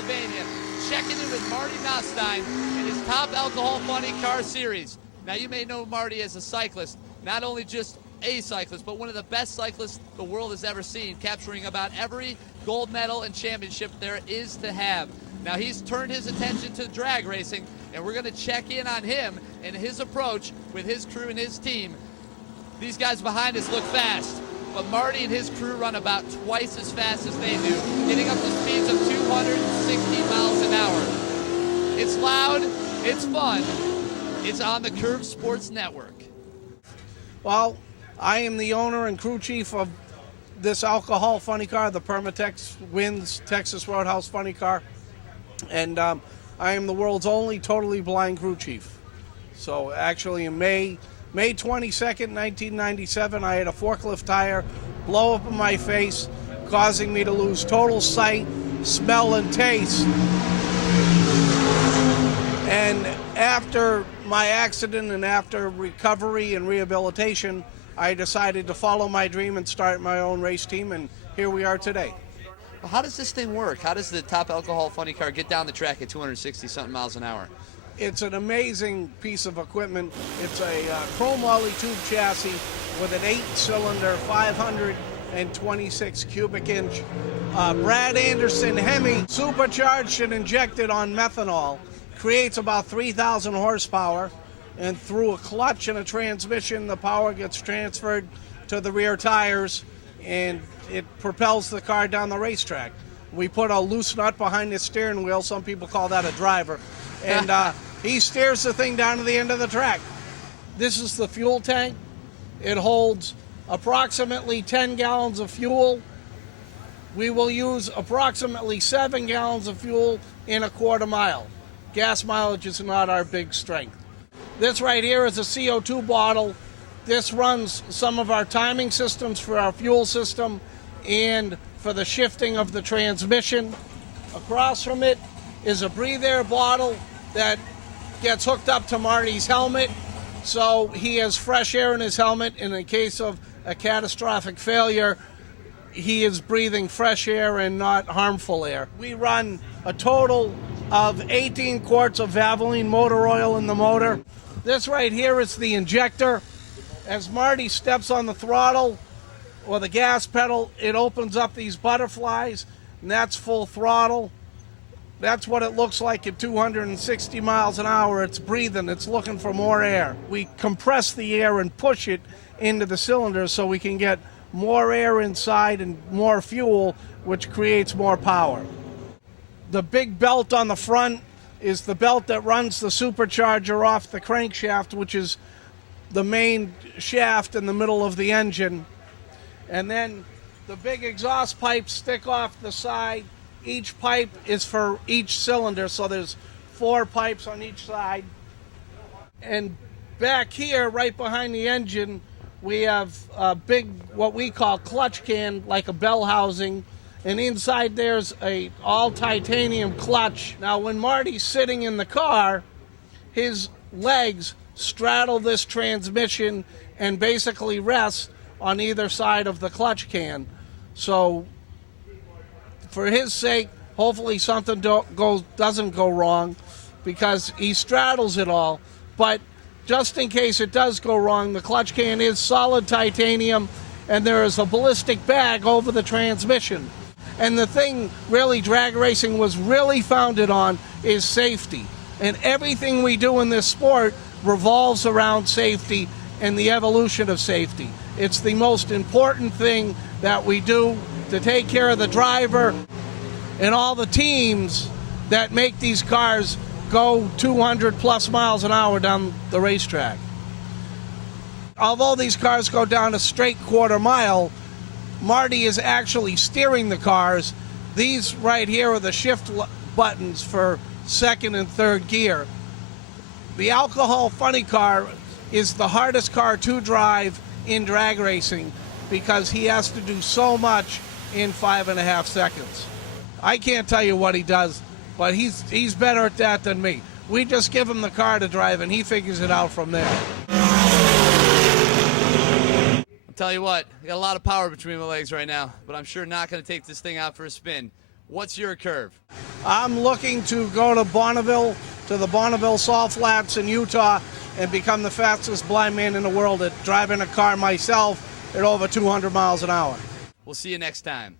Pennsylvania, checking in with Marty Nothstein in his Top Alcohol Funny Car Series. Now, you may know Marty as a cyclist, not only just a cyclist, but one of the best cyclists the world has ever seen, capturing about every gold medal and championship there is to have. Now, he's turned his attention to drag racing, and we're going to check in on him and his approach with his crew and his team. These guys behind us look fast, but Marty and his crew run about twice as fast as they do, getting up to speeds of 260 miles an hour. It's loud, it's fun, it's on the CURV Sports Network. Well, I am the owner and crew chief of this alcohol funny car, the Permatex Wins Texas Roadhouse funny car, and I am the world's only totally blind crew chief. So actually in May 22nd, 1997, I had a forklift tire blow up in my face, causing me to lose total sight, smell, and taste. And after my accident and after recovery and rehabilitation, I decided to follow my dream and start my own race team, and here we are today. Well, how does this thing work? How does the Top Alcohol Funny Car get down the track at 260-something miles an hour? It's an amazing piece of equipment. It's a chrome ollie tube chassis with an 8-cylinder, 526 cubic inch Brad Anderson Hemi, supercharged and injected on methanol. Creates about 3,000 horsepower, and through a clutch and a transmission, the power gets transferred to the rear tires, and it propels the car down the racetrack. We put a loose nut behind the steering wheel. Some people call that a driver. And he steers the thing down to the end of the track. This is the fuel tank. It holds approximately 10 gallons of fuel. We will use approximately 7 gallons of fuel in a quarter mile. Gas mileage is not our big strength. This right here is a CO2 bottle. This runs some of our timing systems for our fuel system and for the shifting of the transmission. Across from it is a breathe air bottle that gets hooked up to Marty's helmet, so he has fresh air in his helmet, and in case of a catastrophic failure, he is breathing fresh air and not harmful air. We run a total of 18 quarts of Valvoline motor oil in the motor. This right here is the injector. As Marty steps on the throttle or the gas pedal, it opens up these butterflies, and that's full throttle. That's what it looks like at 260 miles an hour. It's breathing, it's looking for more air. We compress the air and push it into the cylinder so we can get more air inside and more fuel, which creates more power. The big belt on the front is the belt that runs the supercharger off the crankshaft, which is the main shaft in the middle of the engine. And then the big exhaust pipes stick off the side. Each pipe is for each cylinder, so there's 4 pipes on each side. And back here, right behind the engine, we have a big, what we call clutch can, like a bell housing. And inside there's a all titanium clutch. Now, when Marty's sitting in the car, his legs straddle this transmission and basically rest on either side of the clutch can. So for his sake, hopefully something doesn't go wrong, because he straddles it all. But just in case it does go wrong, the clutch can is solid titanium, and there is a ballistic bag over the transmission. And the thing really drag racing was really founded on is safety. And everything we do in this sport revolves around safety and the evolution of safety. It's the most important thing that we do to take care of the driver and all the teams that make these cars go 200 plus miles an hour down the racetrack. Although these cars go down a straight quarter mile, Marty is actually steering the cars. These right here are the shift buttons for second and third gear. The alcohol funny car is the hardest car to drive in drag racing because he has to do so much in 5.5 seconds. I can't tell you what he does, but he's better at that than me. We just give him the car to drive, and he figures it out from there. Tell you what, I got a lot of power between my legs right now, but I'm sure not going to take this thing out for a spin. What's your curve? I'm looking to go to Bonneville, to the Bonneville Salt Flats in Utah, and become the fastest blind man in the world at driving a car myself at over 200 miles an hour. We'll see you next time.